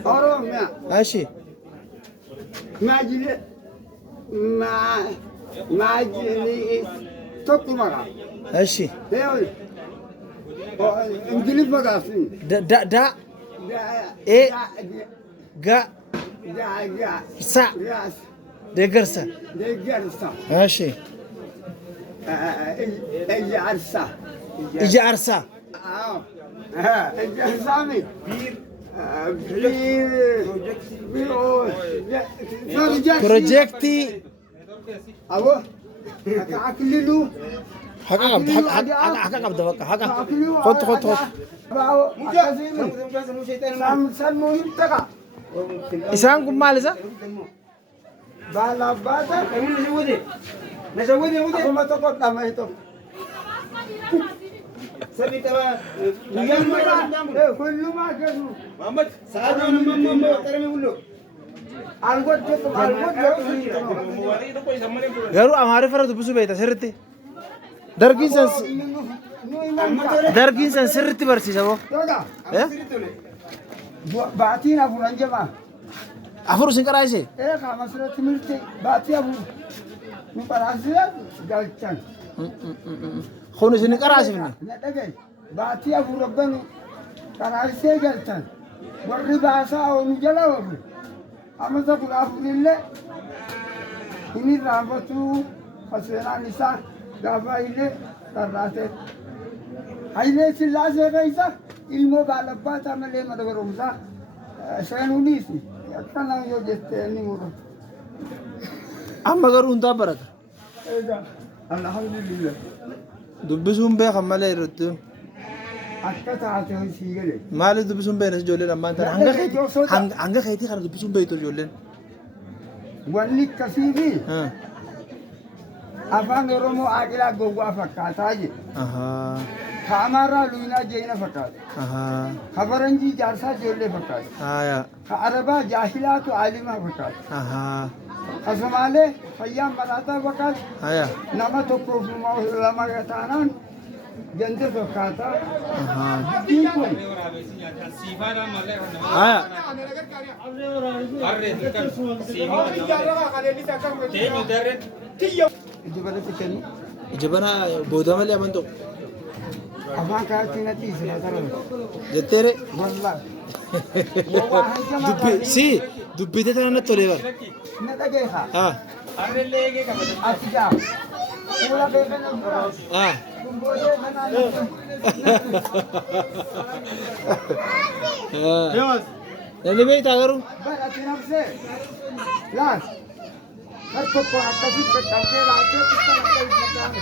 ኦሮሚያ እሺ ማጅል ማጅሊስ ቶኩመራ እሺ እንግሊዝ መጋስ ዳ ኤ ጋ ሳ ደገርሳ እሺ እጃርሳ እጃርሳ እጃርሳሚ ፕሮጀክቲ አዎ አክልሉ حقا قبض بقى حقا خد إسان كم مال إذا بالا باتا نسوي أكو ما تقول لما يتو سبي تبا كل ما كذو محمد سعادة من ترى مولو غيرو أمارة فرد بسوا بيتا سرتي درجين سن سرتي برسي سبوا باتين أبو رنجما أفور سنكرايسي إيه كم سرت ملتي باتي أبو نبرازيل قالتان خوني سنكرايسي مني ندقي باتي أبو ربنا كرايسي قالتان والرباسة أو نجلا أبو أما تقول أبو لله إني رابطو فسنا نساء gaafa illee qarraate hayilee sillaasee keessa ilmoo baalabbaataa malee mata barumsaa seenuunis akkana yoo jettee inni muru. Amma garuu hundaa barata. Alhamdulillah. Dubbisuun beekan malee irratti. Akka taate sii galee. Maaliif dubbisuun beeknas ijoolleen ammaan tana hanga keetii kana dubbisuun beektu ijoolleen. Wanni akkasii fi afaan oromoo aqilaa gowwaa fakkaataa jedhe. Ka'amaarraa luunaa jeena fakkaata. Ka faranjii jaarsaa ijoollee fakkaata. Ka arabaa jaahilaatu aalimaa fakkaata. Ka somaalee fayyaan badhaataa fakkaata. Nama tokkoof lama taanaan ganda fakkaata. Biyyiin kun. Ijabarratti kennu. Ijabana booda malee amantu. Afaan kaatti natti isina taraa. Jetteere. Wallaa. Si dubbitee tana natti tolee bara. Na dhageessaa. Arreellee eegee qabata. Ati jaa. Fuula beekana dura. Gumbootee kanaan. Namni beektaa garuu. Bara ati nafsee. Laas. Har tokko akkasitti qaqqabdee laatee kutan akka ibsataame.